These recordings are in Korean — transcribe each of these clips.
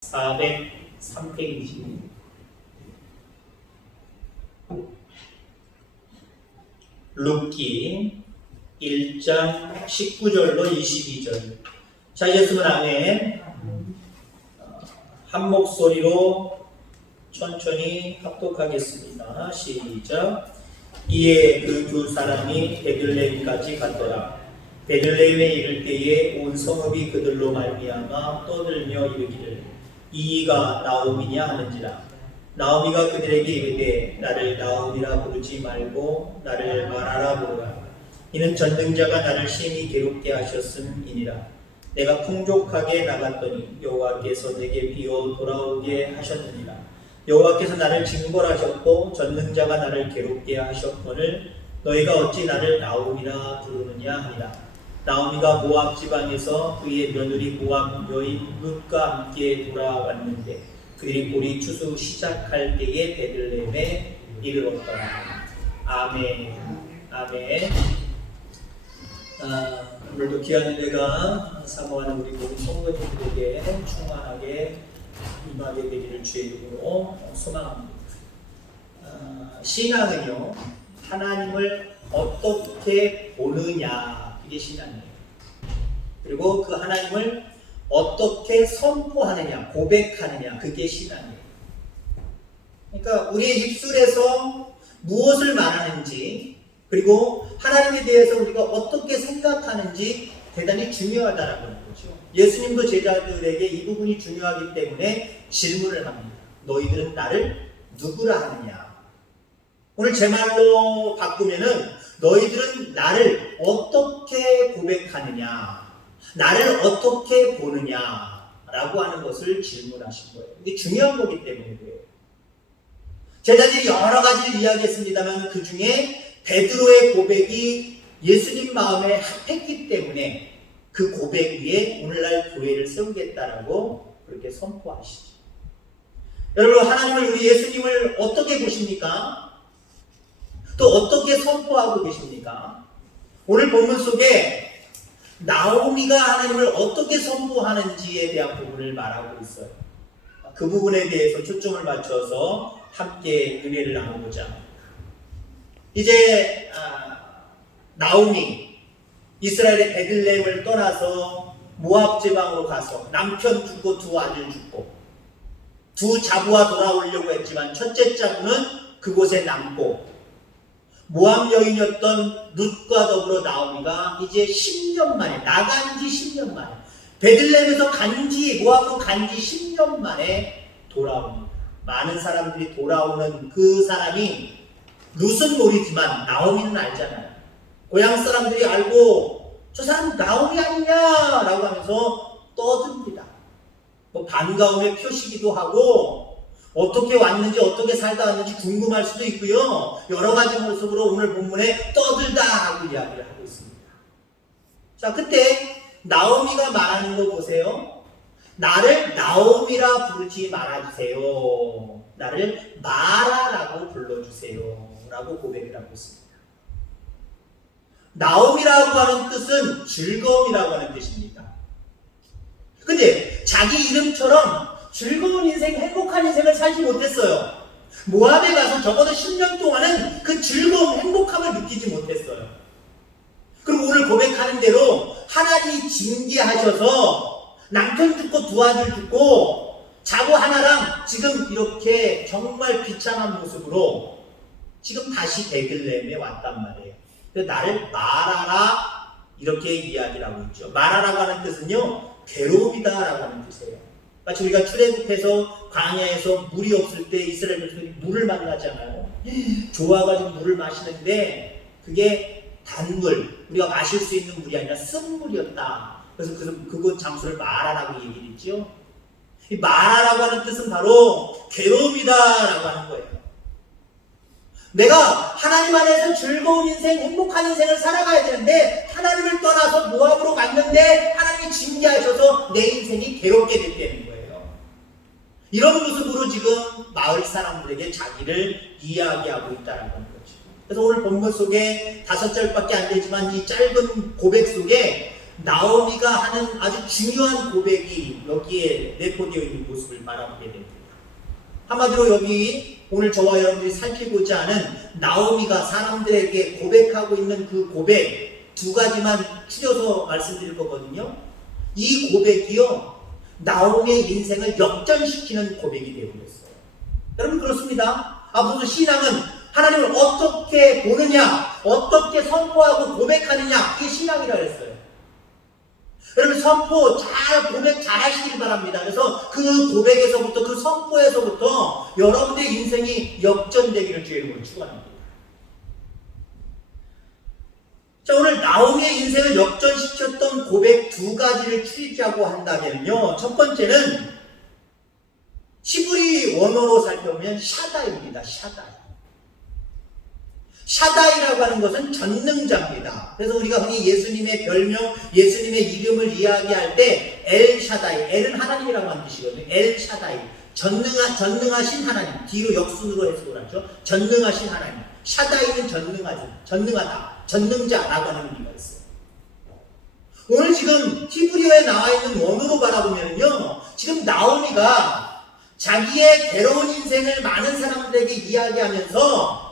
403페이지. 룻기 1장 19절로 22절. 자, 이제 쓰면 아멘. 한 목소리로 천천히 합독하겠습니다. 시작. 이에 그 두 사람이 베들레헴까지 갔더라. 베들레헴에 이를 때에 온 성읍이 그들로 말미암아 떠들며 이르기를 이가 나오미냐 하는지라. 나오미가 그들에게 이르되 나를 나오미라 부르지 말고 나를 마라라 부르라. 이는 전능자가 나를 심히 괴롭게 하셨음이니라. 내가 풍족하게 나갔더니 여호와께서 내게 비어 돌아오게 하셨느니라. 여호와께서 나를 징벌하셨고 전능자가 나를 괴롭게 하셨거늘 너희가 어찌 나를 나오미라 부르느냐 하니라. 나오미가 모압 지방에서 그의 며느리 모압 여인 룻과 함께 돌아왔는데 그들이 보리 추수 시작할 때에 베들레헴에 이르렀더라. 아멘. 아멘. 오늘도 귀한 은혜가 사모하는 우리 모든 성도님들에게 충만하게 임하게 되기를 주의 이름으로 소망합니다. 신앙은요, 하나님을 어떻게 보느냐, 이게 신앙이에요. 그리고 그 하나님을 어떻게 선포하느냐, 고백하느냐, 그게 신앙이에요. 그러니까 우리의 입술에서 무엇을 말하는지, 그리고 하나님에 대해서 우리가 어떻게 생각하는지 대단히 중요하다라고 하는 거죠. 예수님도 제자들에게 이 부분이 중요하기 때문에 질문을 합니다. 너희들은 나를 누구라 하느냐? 오늘 제 말로 바꾸면은 너희들은 나를 어떻게 고백하느냐? 나를 어떻게 보느냐? 라고 하는 것을 질문하신 거예요. 이게 중요한 거기 때문에 그래요. 제자들이 여러 가지를 이야기했습니다만 그 중에 베드로의 고백이 예수님 마음에 합했기 때문에 그 고백 위에 오늘날 교회를 세우겠다라고 그렇게 선포하시죠. 여러분, 하나님을, 우리 예수님을 어떻게 보십니까? 또 어떻게 선포하고 계십니까? 오늘 본문 속에 나오미가 하나님을 어떻게 선포하는지에 대한 부분을 말하고 있어요. 그 부분에 대해서 초점을 맞춰서 함께 은혜를 나누고자 합니다. 이제 나오미, 이스라엘의 베들레헴을 떠나서 모압 지방으로 가서 남편 죽고 두 아들 죽고 두 자부와 돌아오려고 했지만 첫째 자부는 그곳에 남고 모압 여인이었던 룻과 더불어 나오미가 이제 10년 만에, 나간 지 10년 만에, 베들레헴에서 모압으로 간지 10년 만에 돌아옵니다. 많은 사람들이 돌아오는 그 사람이 룻은 모르지만 나오미는 알잖아요. 고향 사람들이 알고 저 사람 나오미 아니냐라고 하면서 떠듭니다. 뭐 반가움의 표시기도 하고 어떻게 왔는지 어떻게 살다 왔는지 궁금할 수도 있고요. 여러 가지 모습으로 오늘 본문에 떠들다라고 이야기를 하고 있습니다. 자, 그때 나오미가 말하는 거 보세요. 나를 나오미라 부르지 말아주세요. 나를 마라라고 불러주세요. 라고 고백을 하고 있습니다. 나오미라고 하는 뜻은 즐거움이라고 하는 뜻입니다. 근데 자기 이름처럼 즐거운 인생, 행복한 인생을 살지 못했어요. 모압에 가서 적어도 10년 동안은 그 즐거움, 행복함을 느끼지 못했어요. 그리고 오늘 고백하는 대로 하나님이 징계하셔서 남편 죽고 두 아들 죽고 자부 하나랑 지금 이렇게 정말 비참한 모습으로 지금 다시 베들레헴에 왔단 말이에요. 나를 말하라 이렇게 이야기를 하고 있죠. 말하라고 하는 뜻은요, 괴로움이다라고 하는 뜻이에요. 마치 우리가 출애굽해서 광야에서 물이 없을 때 이스라엘 백성들이 물을 만나잖아요. 좋아가지고 물을 마시는데 그게 단물, 우리가 마실 수 있는 물이 아니라 쓴물이었다. 그래서 그곳 장소를 마라라고 얘기를 했죠. 이 마라라고 하는 뜻은 바로 괴로움이다라고 하는 거예요. 내가 하나님 안에서 즐거운 인생, 행복한 인생을 살아가야 되는데 하나님을 떠나서 모압으로 갔는데 하나님이 징계하셔서 내 인생이 괴롭게 됐다는 거예요. 이런 모습으로 지금 마을 사람들에게 자기를 이야기하고 있다는 거죠. 그래서 오늘 본문 속에 5절밖에 안 되지만 이 짧은 고백 속에 나오미가 하는 아주 중요한 고백이 여기에 내포되어 있는 모습을 바라보게 됩니다. 한마디로 여기 오늘 저와 여러분들이 살피고자 하는 나오미가 사람들에게 고백하고 있는 그 고백 두 가지만 추려서 말씀드릴 거거든요. 이 고백이요, 나오미의 인생을 역전시키는 고백이 되어버렸어요. 여러분 그렇습니다. 앞으로 신앙은 하나님을 어떻게 보느냐, 어떻게 선포하고 고백하느냐, 그게 신앙이라 그랬어요. 여러분 선포 잘 고백 잘 하시길 바랍니다. 그래서 그 고백에서부터 그 선포에서부터 여러분의 인생이 역전되기를 주의 이름으로 축원합니다. 자, 오늘 나오미의 인생을 역전시켰던 고백 두 가지를 추리자고 한다면요, 첫 번째는 히브리 원어로 살펴보면 샤다입니다. 샤다이라고 하는 것은 전능자입니다. 그래서 우리가 흔히 예수님의 별명, 예수님의 이름을 이야기할 때 엘샤다이, 엘은 하나님이라고 하는 뜻이거든요. 엘샤다이, 전능하신 하나님, 뒤로 역순으로 해석을 하죠. 전능하신 하나님. 샤다이는 전능하다, 전능자라고 하는 의미가 있어요. 오늘 지금 히브리어에 나와 있는 원어로 바라보면요, 지금 나오미가 자기의 괴로운 인생을 많은 사람들에게 이야기하면서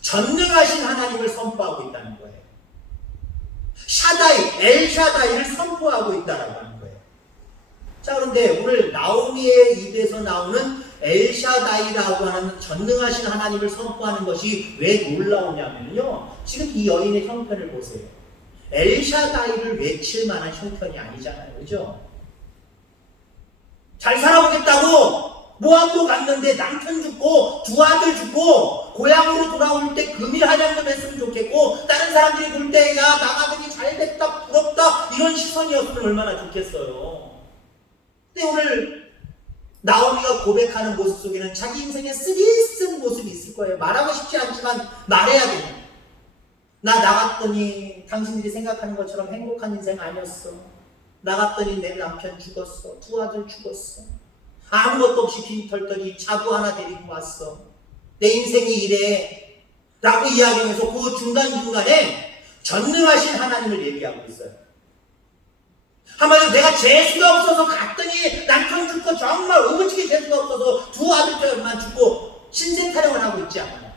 전능하신 하나님을 선포하고 있다는 거예요. 샤다이, 엘샤다이를 선포하고 있다라고 하는 거예요. 자, 그런데 오늘 나오미의 입에서 나오는 엘샤다이라고 하는 전능하신 하나님을 선포하는 것이 왜 놀라우냐면요, 지금 이 여인의 형편을 보세요. 엘샤다이를 외칠 만한 형편이 아니잖아요. 그죠? 잘 살아보겠다고 모압도 갔는데 남편 죽고 두 아들 죽고 고향으로 돌아올 때 금일 한양 좀 했으면 좋겠고, 다른 사람들이 볼 때 야 나가더니 잘됐다 부럽다 이런 시선이었으면 얼마나 좋겠어요. 근데 오늘 나오미가 고백하는 모습 속에는 자기 인생에 쓰디쓴 모습이 있을 거예요. 말하고 싶지 않지만 말해야 돼요. 나 나갔더니 당신들이 생각하는 것처럼 행복한 인생 아니었어. 나갔더니 내 남편 죽었어. 두 아들 죽었어. 아무것도 없이 빈털터리 자부 하나 데리고 왔어. 내 인생이 이래 라고 이야기하면서 그 중간중간에 전능하신 하나님을 얘기하고 있어요. 한마디로 내가 재수가 없어서 갔더니 남편 죽고 정말 오무지게 재수가 없어서 두 아들들만 죽고 신세 타령을 하고 있지 않아요.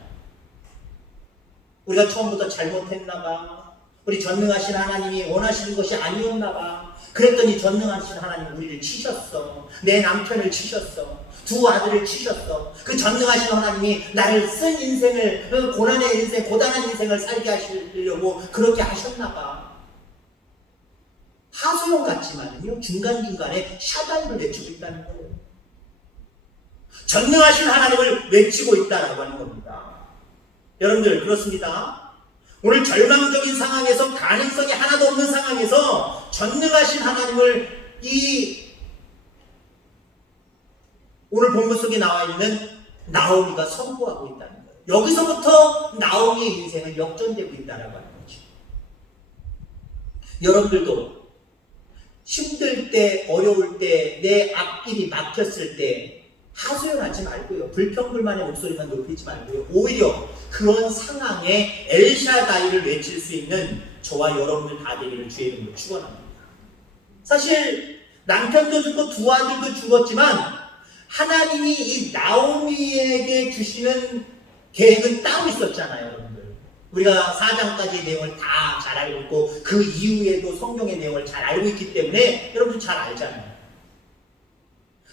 우리가 처음부터 잘못했나봐. 우리 전능하신 하나님이 원하시는 것이 아니었나봐. 그랬더니 전능하신 하나님 우리를 치셨어. 내 남편을 치셨어. 두 아들을 치셨어. 그 전능하신 하나님이 나를 쓴 인생을, 고난의 인생, 고단한 인생을 살게 하시려고 그렇게 하셨나봐. 하소연 같지만요, 중간중간에 샤다이를 외치고 있다는 거예요. 전능하신 하나님을 외치고 있다라고 하는 겁니다. 여러분들 그렇습니다. 오늘 절망적인 상황에서, 가능성이 하나도 없는 상황에서 전능하신 하나님을 오늘 본문 속에 나와 있는 나오미가 선포하고 있다는 거예요. 여기서부터 나오미의 인생은 역전되고 있다라고 하는 거죠. 여러분들도 힘들 때, 어려울 때, 내 앞길이 막혔을 때 하소연하지 말고요, 불평불만의 목소리만 높이지 말고요, 오히려 그런 상황에 엘샤다이를 외칠 수 있는 저와 여러분들 다 되기를 주의 이름으로 축원합니다. 사실 남편도 죽고 두 아들도 죽었지만 하나님이 이 나오미에게 주시는 계획은 따로 있었잖아요. 여러분들, 우리가 4장까지의 내용을 다 잘 알고 있고 그 이후에도 성경의 내용을 잘 알고 있기 때문에 여러분들 잘 알잖아요.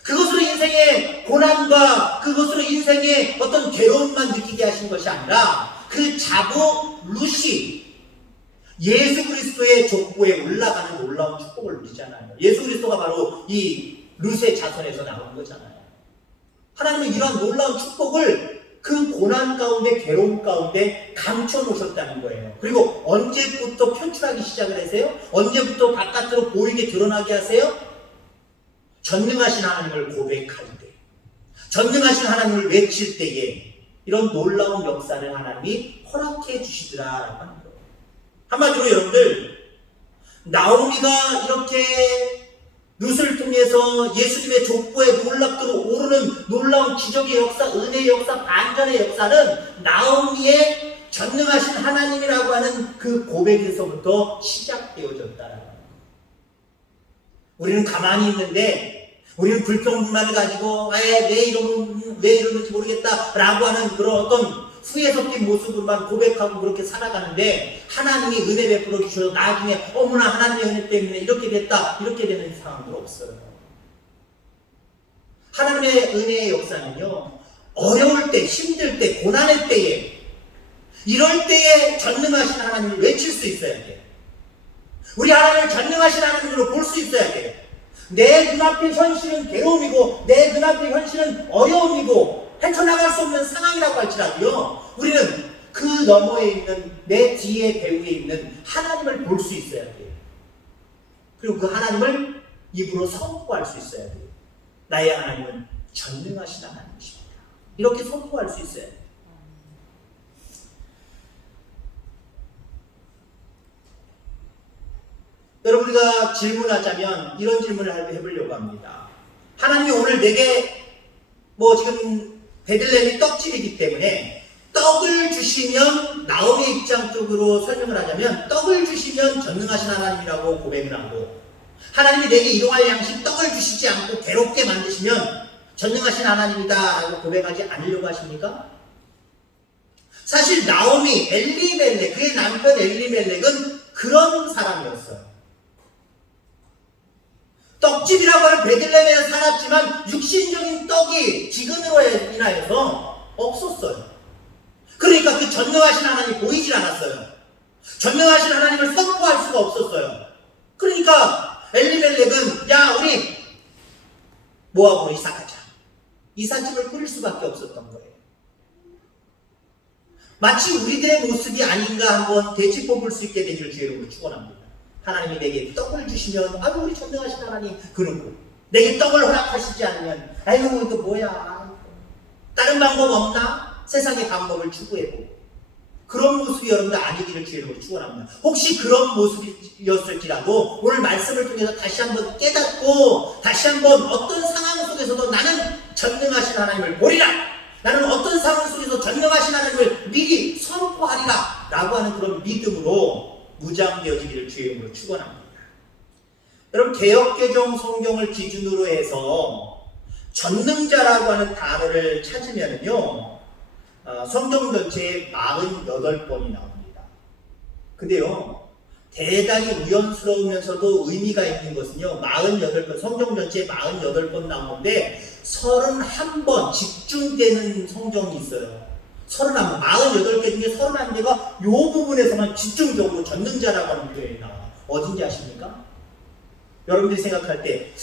그것으로 인생의 고난과 그것으로 인생의 어떤 괴로움만 느끼게 하신 것이 아니라 그 자부 루시, 예수 그리스도의 족보에 올라가는 놀라운 축복을 누리잖아요. 예수 그리스도가 바로 이 루스의 자손에서 나온 거잖아요. 하나님은 이러한 놀라운 축복을 그 고난 가운데, 괴로움 가운데 감춰 놓으셨다는 거예요. 그리고 언제부터 표출하기 시작을 하세요? 언제부터 바깥으로 보이게 드러나게 하세요? 전능하신 하나님을 고백할 때, 전능하신 하나님을 외칠 때에 이런 놀라운 역사를 하나님이 허락해 주시더라라고 하는 거예요. 한마디로 여러분들, 나오미가 이렇게 룻을 통해서 예수님의 족보에 놀랍도록 오르는 놀라운 기적의 역사, 은혜의 역사, 반전의 역사는 나오미의 전능하신 하나님이라고 하는 그 고백에서부터 시작되어졌다라는 거예요. 우리는 가만히 있는데 우리는 불평불만을 가지고 왜 이러는지 모르겠다 라고 하는 그런 어떤 후회 섞인 모습으로만 고백하고 그렇게 살아가는데 하나님이 은혜 베풀어 주셔서 나중에 어머나 하나님의 은혜 때문에 이렇게 됐다 이렇게 되는 상황도 없어요. 하나님의 은혜의 역사는요, 어려울 때, 힘들 때, 고난의 때에, 이럴 때에 전능하신 하나님을 외칠 수 있어야 돼요. 우리 하나님을 전능하신 하나님으로 볼 수 있어야 돼요. 내 눈앞의 현실은 괴로움이고 내 눈앞의 현실은 어려움이고 헤쳐나갈 수 없는 상황이라고 할지라도요, 우리는 그 너머에 있는 내 뒤에 배후에 있는 하나님을 볼 수 있어야 돼요. 그리고 그 하나님을 입으로 선포할 수 있어야 돼요. 나의 하나님은 전능하신 하나님이십니다. 이렇게 선포할 수 있어야 돼요. 여러분, 우리가 질문하자면 이런 질문을 해보려고 합니다. 하나님이 오늘 내게 지금 베들레헴이 떡집이기 때문에 떡을 주시면, 나오미의 입장 쪽으로 설명을 하자면 떡을 주시면 전능하신 하나님이라고 고백을 하고, 하나님이 내게 일용할 양식 떡을 주시지 않고 괴롭게 만드시면 전능하신 하나님이다 라고 고백하지 않으려고 하십니까? 사실 나오미, 엘리멜렉, 그의 남편 엘리멜렉은 그런 사람이었어요. 떡집이라고 하는 베들레헴에 살았지만 육신적인 떡이 기근으로 인하여서 없었어요. 그러니까 그 전능하신 하나님이 보이질 않았어요. 전능하신 하나님을 선포할 수가 없었어요. 그러니까 엘리멜렉은 야, 우리 모압으로 이사가자, 이삿짐을 꾸릴 수밖에 없었던 거예요. 마치 우리들의 모습이 아닌가 한번 되짚어 볼 수 있게 되기를 주의 이름으로 축원합니다. 하나님이 내게 떡을 주시면 아유 우리 전능하신 하나님 그러고, 내게 떡을 허락하시지 않으면 아유 이거 뭐야, 다른 방법 없나? 세상의 방법을 추구해보고, 그런 모습이 여러분들 아니기를 주의 이름으로 축원합니다. 혹시 그런 모습이었을지라도 오늘 말씀을 통해서 다시 한번 깨닫고 다시 한번 어떤 상황 속에서도 나는 전능하신 하나님을 보리라, 나는 어떤 상황 속에서 전능하신 하나님을 미리 선포하리라 라고 하는 그런 믿음으로 무장되어지기를 주의 이름으로 축원합니다. 여러분, 개역개정 성경을 기준으로 해서 전능자라고 하는 단어를 찾으면요, 성경 전체에 48번이 나옵니다. 근데요, 대단히 우연스러우면서도 의미가 있는 것은요, 48번, 성경 전체에 48번 나오는데 31번 집중되는 성경이 있어요. 31번, 48개 중에 31개가 이 부분에서만 집중적으로 전능자라고 하는 표현이 나와요. 어딘지 아십니까? 여러분들이 생각할 때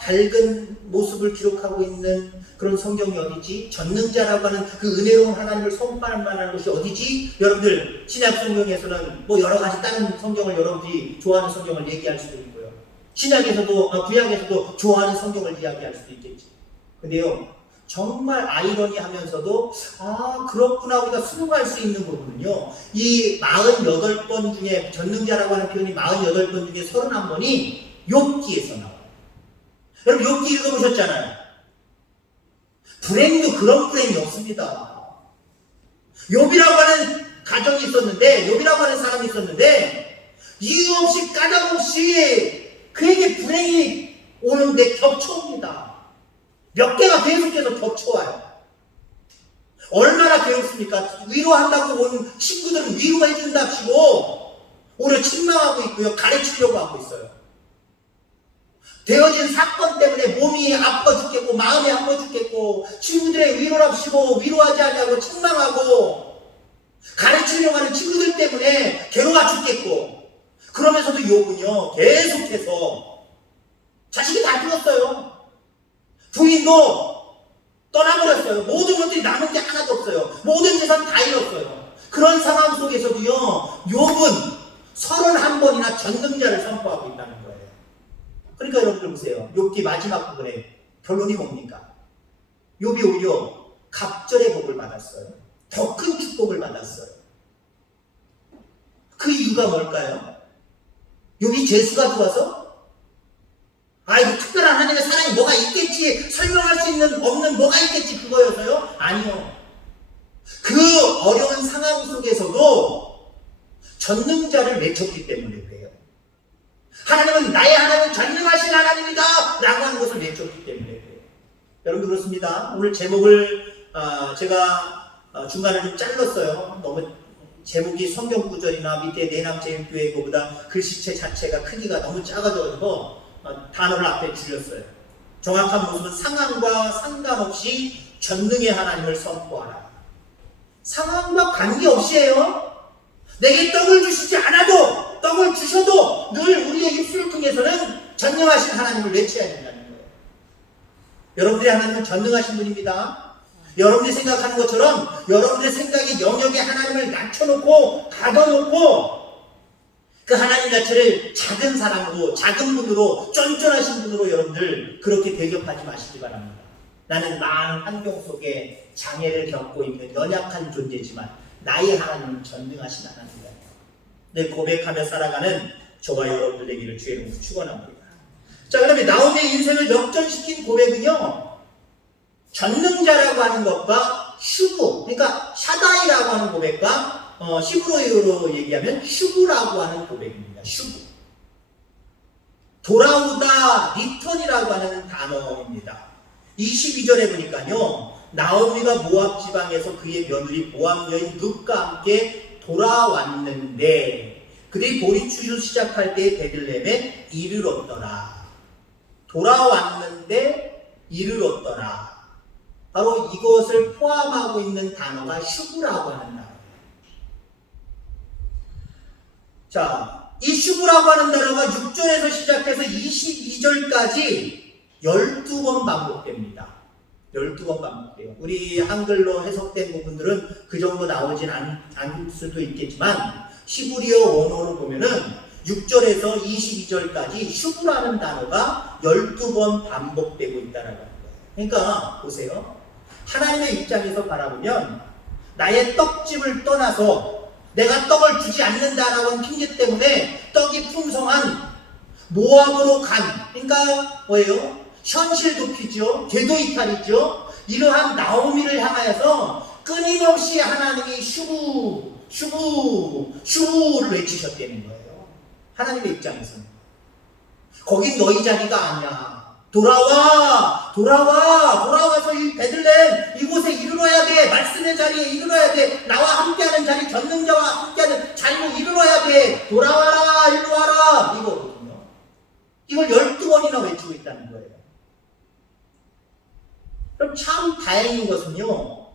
밝은 모습을 기록하고 있는 그런 성경이 어디지? 전능자라고 하는 그 은혜로운 하나님을 선포할 만한 것이 어디지? 여러분들 신약 성경에서는 여러 가지 다른 성경을 여러분들이 좋아하는 성경을 얘기할 수도 있고요, 신약에서도 구약에서도 좋아하는 성경을 이야기할 수도 있겠지. 근데요, 정말 아이러니하면서도 그렇구나 우리가 수긍할 수 있는 부분은요, 이 48번 중에 전능자라고 하는 표현이 48번 중에 31번이 욥기에서 나와요. 여러분, 욥기 읽어보셨잖아요. 불행도 그런 불행이 없습니다. 욥이라고 하는 가정이 있었는데, 욥이라고 하는 사람이 있었는데 이유 없이 까닭 없이 그에게 불행이 오는데 겹쳐옵니다. 몇 개가 계속해서 겹쳐와요. 얼마나 괴롭습니까? 위로한다고 온 친구들은 위로해준답시고 오히려 책망하고 있고요, 가르치려고 하고 있어요. 되어진 사건 때문에 몸이 아파 죽겠고 마음이 아파 죽겠고 친구들의 위로랍시고 위로하지 않냐고 책망하고 가르치려고 하는 친구들 때문에 괴로워 죽겠고, 그러면서도 욥은요 계속해서 자식이 다 죽었어요. 부인도 떠나버렸어요. 모든 것들이 남은 게 하나도 없어요. 모든 재산 다 잃었어요. 그런 상황 속에서도요, 욥은 31번이나 전능자를 선포하고 있다는 거예요. 그러니까 여러분들 보세요. 욥기 마지막 부분에 결론이 뭡니까? 욥이 오히려 갑절의 복을 받았어요. 더 큰 축복을 받았어요. 그 이유가 뭘까요? 욥이 재수가 좋아서? 특별한 하나님의 사랑이 뭐가 있겠지, 설명할 수 있는 없는 뭐가 있겠지, 그거여서요? 아니요. 그 어려운 상황 속에서도 전능자를 외쳤기 때문에 그래요. 하나님은 나의 하나님은 전능하신 하나님이다 라고 하는 것을 내쫓기 때문에 그래요. 여러분 그렇습니다. 오늘 제목을 제가 중간에 좀 잘랐어요. 너무 제목이 성경 구절이나 밑에 내남제일교회 거보다 글씨체 자체가 크기가 너무 작아져가지고 단어를 앞에 줄였어요. 정확한 모습은 상황과 상관없이 전능의 하나님을 선포하라. 상황과 관계없이에요. 내게 떡을 주시지 않아도 떡을 주셔도 늘 우리의 입술을 통해서는 전능하신 하나님을 외쳐야 된다는 거예요. 여러분들의 하나님은 전능하신 분입니다. 여러분들이 생각하는 것처럼 여러분들의 생각의 영역에 하나님을 낮춰놓고 가둬놓고 그 하나님 자체를 작은 사람으로 작은 분으로 쫀쫀하신 분으로 여러분들 그렇게 대접하지 마시기 바랍니다. 나는 많은 환경 속에 장애를 겪고 있는 연약한 존재지만 나의 하나님은 전능하신 하나님이다. 늘 고백하며 살아가는 저와 여러분들 되기를 주의 이름으로 축원합니다. 자, 그다음에 나오미의 인생을 역전시킨 고백은요. 전능자라고 하는 것과 슈브, 그러니까 샤다이라고 하는 고백과 히브리어로 얘기하면 슈브라고 하는 고백입니다. 슈브. 돌아오다, 리턴이라고 하는 단어입니다. 22절에 보니까요. 나오미가 모압 지방에서 그의 며느리 모압 여인 룻과 함께 돌아왔는데 그들이 보리추수 시작할 때 베들레헴에 이르렀더라. 돌아왔는데 이르렀더라. 바로 이것을 포함하고 있는 단어가 슈브라고 하는 단어예요. 자, 이 슈브라고 하는 단어가 6절에서 시작해서 22절까지 12번 반복됩니다. 12번 반복돼요. 우리 한글로 해석된 부분들은 그 정도 나오진 않을 수도 있겠지만 히브리어 원어로 보면은 6절에서 22절까지 슈브라는 단어가 12번 반복되고 있다는 거예요. 그러니까 보세요. 하나님의 입장에서 바라보면 나의 떡집을 떠나서 내가 떡을 주지 않는다라고 하는 핑계 때문에 떡이 풍성한 모압으로 간, 그러니까 뭐예요? 현실 도피죠. 궤도 이탈이죠. 이러한 나오미를 향하여서 끊임없이 하나님이 슈브를 외치셨다는 거예요. 하나님의 입장에서는. 거긴 너희 자리가 아니야. 돌아와서 이 베들레헴 이곳에 이르러야 돼. 말씀의 자리에 이르러야 돼. 나와 함께하는 자리, 전능자와 함께하는 자리로 이르러야 돼. 돌아와라, 일로 와라. 이거거든요. 이걸 12번이나 외치고 있다는 거예요. 그럼 참 다행인 것은요.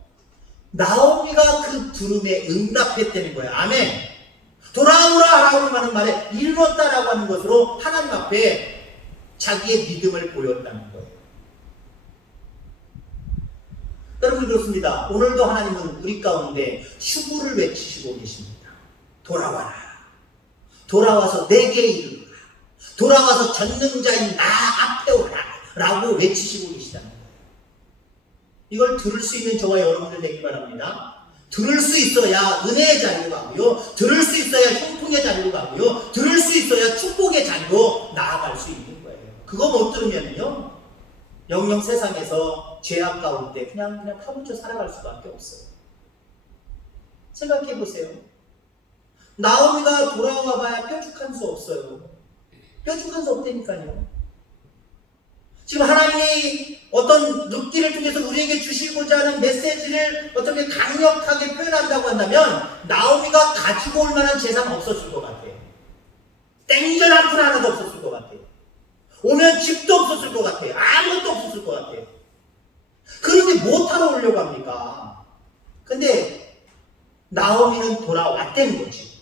나오미가 그 부름에 응답했다는 거예요. 아멘. 돌아오라라고 하는 말에 이르렀다라고 하는 것으로 하나님 앞에 자기의 믿음을 보였다는 거예요. 여러분 그렇습니다. 오늘도 하나님은 우리 가운데 슈브를 외치시고 계십니다. 돌아와라. 돌아와서 내게 이르라. 돌아와서 전능자인 나 앞에 오라. 라고 외치시고 계시다는 거예요. 이걸 들을 수 있는 저와 여러분들 되기 바랍니다. 들을 수 있어야 은혜의 자리로 가고요. 들을 수 있어야 형통의 자리로 가고요. 들을 수 있어야 축복의 자리로 나아갈 수 있는 거예요. 그거 못 들으면요. 영영 세상에서 죄악 가운데 그냥 파묻혀 살아갈 수밖에 없어요. 생각해 보세요. 나오미가 돌아와 봐야 뾰족한 수 없어요. 뾰족한 수 없다니까요. 지금 하나님이 어떤 룻기를 통해서 우리에게 주시고자 하는 메시지를 어떻게 강력하게 표현한다고 한다면 나오미가 가지고 올 만한 재산 없었을 것 같아요. 땡전 한 푼 하나도 없었을 것 같아요. 오면 집도 없었을 것 같아요. 아무것도 없었을 것 같아요. 그런데 못하러 오려고 합니까? 근데 나오미는 돌아왔다는 거지.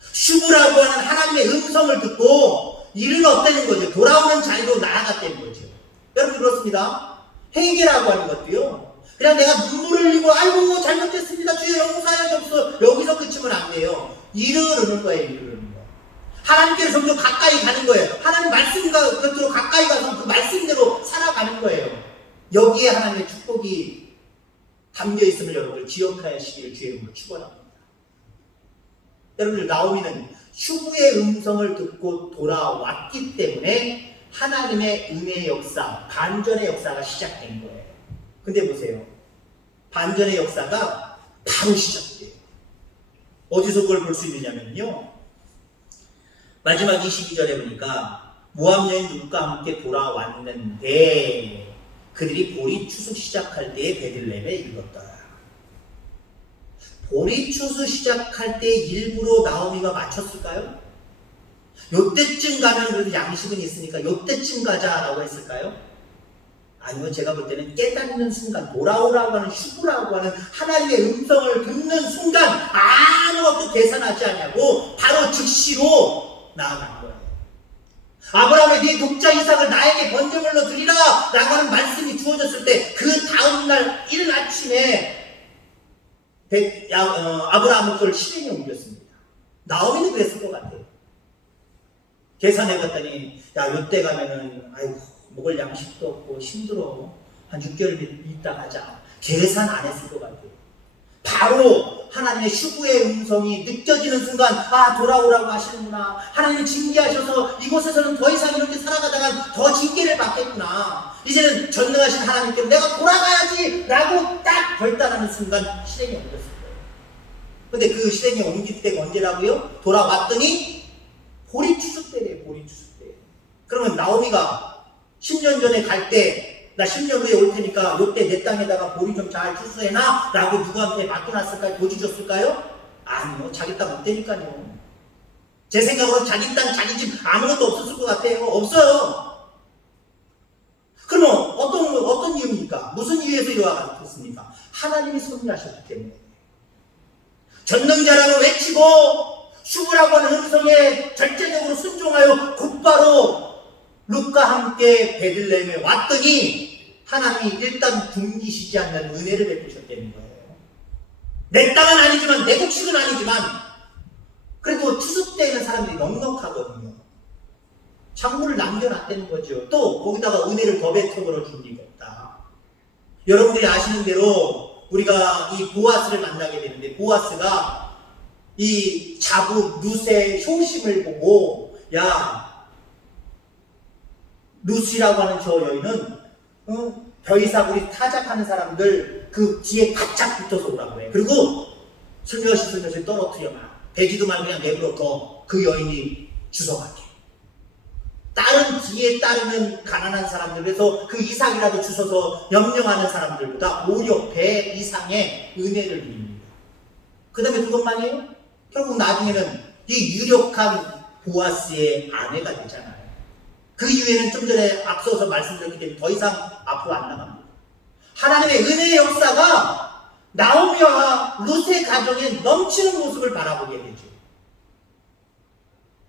슈브라고 하는 하나님의 음성을 듣고 이르렀다는 거죠. 돌아오는 자리로 나아갔다는 거죠. 여러분 그렇습니다. 회개라고 하는 것도요. 그냥 내가 눈물을 흘리고 아이고 잘못했습니다. 주여 용서하여 주옵소서. 여기서 그치면 안 돼요. 이르르는 거예요. 이르르는 거. 하나님께로 점점 가까이 가는 거예요. 하나님 말씀과 곁으로 가까이 가서 그 말씀대로 살아가는 거예요. 여기에 하나님의 축복이 담겨 있음을 여러분들 기억하시기를 주의 이름으로 축원합니다. 여러분들 나오미는 슈브의 음성을 듣고 돌아왔기 때문에 하나님의 은혜의 역사, 반전의 역사가 시작된 거예요. 근데 보세요. 반전의 역사가 바로 시작돼요. 어디서 그걸 볼 수 있느냐면요. 마지막 22절에 보니까 모압 여인 룻과 함께 돌아왔는데 그들이 보리 추수 시작할 때에 베들레헴에 이르렀더라. 보리 추수 시작할 때 일부러 나오미가 맞췄을까요? 요때쯤 가면 그래도 양식은 있으니까 요때쯤 가자라고 했을까요? 아니면 제가 볼 때는 깨닫는 순간, 돌아오라고 하는, 슈브라고 하는 하나님의 음성을 듣는 순간 아무것도 계산하지 않냐고 바로 즉시로 나아간 거예요. 아브라함의 네 독자 이삭을 나에게 번제물로 드리라 라고 하는 말씀이 주어졌을 때 그 다음날 이른 아침에 아브라함은 그걸 실행에 옮겼습니다. 나오미는 그랬을 것 같아요. 계산해봤더니 야 요때 가면은 아이고 먹을 양식도 없고 힘들어. 한 6개월 있다 가자. 계산 안 했을 것 같아요. 바로 하나님의 슈브의 음성이 느껴지는 순간 아 돌아오라고 하시는구나. 하나님이 징계하셔서 이곳에서는 더 이상 이렇게 살아가다가 더 징계를 받겠구나. 이제는 전능하신 하나님께로 내가 돌아가야지 라고 딱 결단하는 순간 실행에 옮겼을 거예요. 근데 그 실행에 옮길 때가 언제라고요? 돌아왔더니 보리 추수 때래요. 보리 추수 때. 그러면 나오미가 10년 전에 갈 때 나 10년 후에 올 테니까 요때 내 땅에다가 보리 좀 잘 추수해놔 라고 누구한테 맡겨놨을까요? 도지 줬을까요? 아니요. 자기 땅 못 되니까요. 제 생각으로 자기 땅 자기 집 아무것도 없었을 것 같아요. 없어요. 그러면 어떤 이유입니까? 무슨 이유에서 이와 같았습니까? 하나님이 섭리하셨기 때문에. 전능자라고 외치고 슈브라고 하는 음성에 절제적으로 순종하여 곧바로 룻과 함께 베들레헴에 왔더니 하나님이 일단 굶기시지 않는 은혜를 베푸셨다는 거예요. 내 땅은 아니지만 내 곡식은 아니지만 그래도 추수 때에는 사람들이 넉넉하거든요. 작물을 남겨놨다는 거죠. 또 거기다가 은혜를 더 베풀어 준 리가 없다. 여러분들이 아시는 대로 우리가 이 보아스를 만나게 되는데 보아스가 이 자부 룻의 효심을 보고 야 룻이라고 하는 저 여인은 벼이사구리 타작하는 사람들 그 뒤에 바짝 붙어서 오라고 해. 그리고 슬며시 떨어뜨려놔. 되지도 말고 그냥 내버려둬. 그 여인이 주워가게. 다른 뒤에 따르는 가난한 사람들, 그래서 그 이상이라도 주워서 염려하는 사람들보다 오히려 배 이상의 은혜를 누립니다. 그 다음에 그것만이에요? 결국 나중에는 이 유력한 보아스의 아내가 되잖아요. 그 이후에는 좀 전에 앞서서 말씀드렸기 때문에 더 이상 앞으로 안 나갑니다. 하나님의 은혜의 역사가 나오미와 룻의 가정에 넘치는 모습을 바라보게 되죠.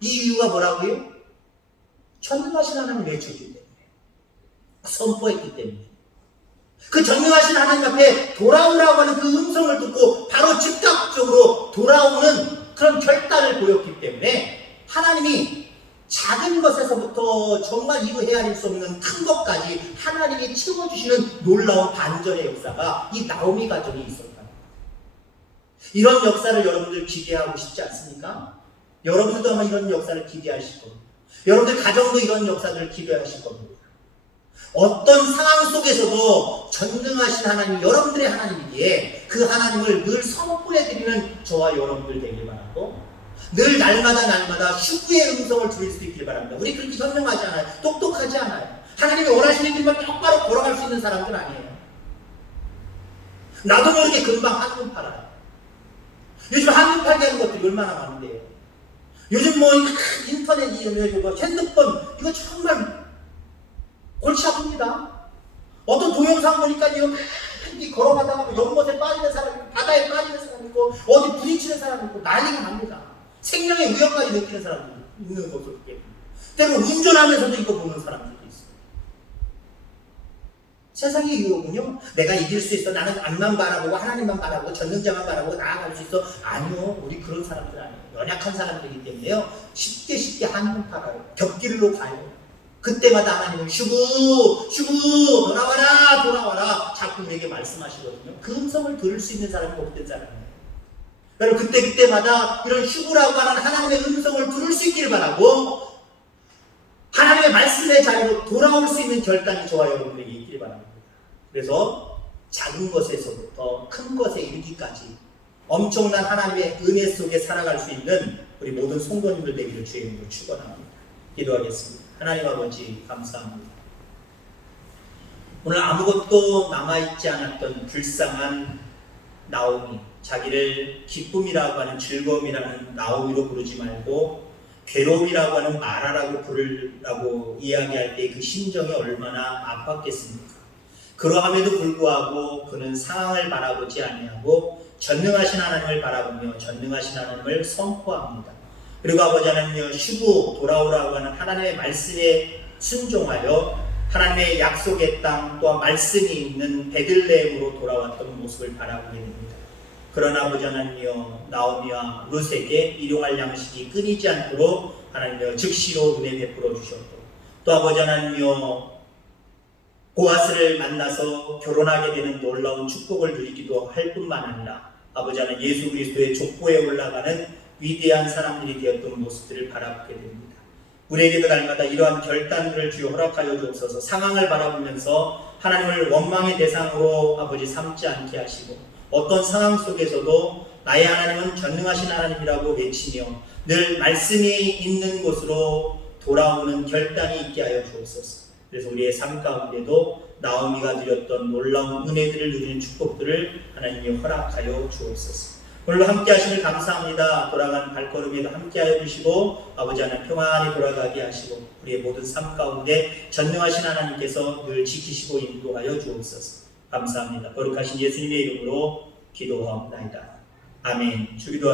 이 이유가 뭐라고요? 전능하신 하나님을 외쳤기 때문에, 선포했기 때문에, 그 전능하신 하나님 앞에 돌아오라고 하는 그 음성을 듣고 바로 즉각적으로 돌아오는 그런 결단을 보였기 때문에 하나님이 작은 것에서부터 정말 이루 헤아릴 수 없는 큰 것까지 하나님이 채워주시는 놀라운 반전의 역사가 이 나오미 가정에 있었다. 이런 역사를 여러분들 기대하고 싶지 않습니까? 여러분들도 아마 이런 역사를 기대하실 겁니다. 여러분들 가정도 이런 역사들을 기대하실 겁니다. 어떤 상황 속에서도 전능하신 하나님, 여러분들의 하나님이기에 그 하나님을 늘 선포해드리는 저와 여러분들 되길 바라고, 늘 날마다 슈브의 음성을 들을 수 있길 바랍니다. 우리 그렇게 현명하지 않아요. 똑똑하지 않아요. 하나님이 원하시는 길만 똑바로 걸어갈 수 있는 사람들 아니에요. 나도 모르게 금방 한눈 팔아요. 요즘 한눈 팔게 하는 것들이 얼마나 많은데요. 요즘 뭐 인터넷, 핸드폰, 이거 정말 골치 아픕니다. 어떤 동영상 보니까 이거 걸어가다가 연못에 빠지는 사람 있고, 바다에 빠지는 사람 있고, 어디 부딪히는 사람 있고, 난리가 납니다. 생명의 위협까지 느끼는 사람들이 있는 것을 보게 됩니다. 때로 운전하면서도 이거 보는 사람들도 있어요. 세상의 유혹은요, 내가 이길 수 있어. 나는 앞만 바라보고, 하나님만 바라보고, 전능자만 바라보고 나아갈 수 있어. 아니요, 우리 그런 사람들 아니에요. 연약한 사람들이기 때문에요, 쉽게 한눈 팔아요. 곁길로 가요. 그때마다 하나님은 슈브 돌아와라 자꾸 우리에게 말씀하시거든요. 그 음성을 들을 수 있는 사람이 못된 사람이에요. 여러분 그때마다 이런 슈브라고 하는 하나님의 음성을 들을 수 있기를 바라고, 하나님의 말씀의 자리로 돌아올 수 있는 결단이 저와 여러분에게 있기를 바랍니다. 그래서 작은 것에서부터 큰 것에 이르기까지 엄청난 하나님의 은혜 속에 살아갈 수 있는 우리 모든 성도님들 되기를 주의 이름으로 축원합니다. 기도하겠습니다. 하나님 아버지 감사합니다. 오늘 아무것도 남아있지 않았던 불쌍한 나오미, 자기를 기쁨이라고 하는 즐거움이라는 나오미로 부르지 말고 괴로움이라고 하는 마라라고 부르라고 이야기할 때 그 심정이 얼마나 아팠겠습니까? 그러함에도 불구하고 그는 상황을 바라보지 아니하고 전능하신 하나님을 바라보며 전능하신 하나님을 선포합니다. 그리고 아버지 하나님여 쉬고 돌아오라고 하는 하나님의 말씀에 순종하여 하나님의 약속의 땅 또한 말씀이 있는 베들레헴으로 돌아왔던 모습을 바라보게 됩니다. 그러나 아버지 하나님여 나오미와 룻에게 일용할 양식이 끊이지 않도록 하나님여 즉시로 은혜 베풀어 주셨고 또 아버지 하나님여 보아스를 만나서 결혼하게 되는 놀라운 축복을 누리기도 할 뿐만 아니라 아버지 하나님 예수 그리스도의 족보에 올라가는 위대한 사람들이 되었던 모습들을 바라보게 됩니다. 우리에게도 날마다 이러한 결단들을 주여 허락하여 주옵소서. 상황을 바라보면서 하나님을 원망의 대상으로 아버지 삼지 않게 하시고 어떤 상황 속에서도 나의 하나님은 전능하신 하나님이라고 외치며 늘 말씀이 있는 곳으로 돌아오는 결단이 있게 하여 주옵소서. 그래서 우리의 삶 가운데도 나오미가 누렸던 놀라운 은혜들을 누리는 축복들을 하나님이 허락하여 주옵소서. 오늘도 함께 하심을 감사합니다. 돌아가는 발걸음에도 함께 하여 주시고 아버지 하나님 평안히 돌아가게 하시고 우리의 모든 삶 가운데 전능하신 하나님께서 늘 지키시고 인도하여 주옵소서. 감사합니다. 거룩하신 예수님의 이름으로 기도하옵나이다. 아멘. 주기도하겠습니다.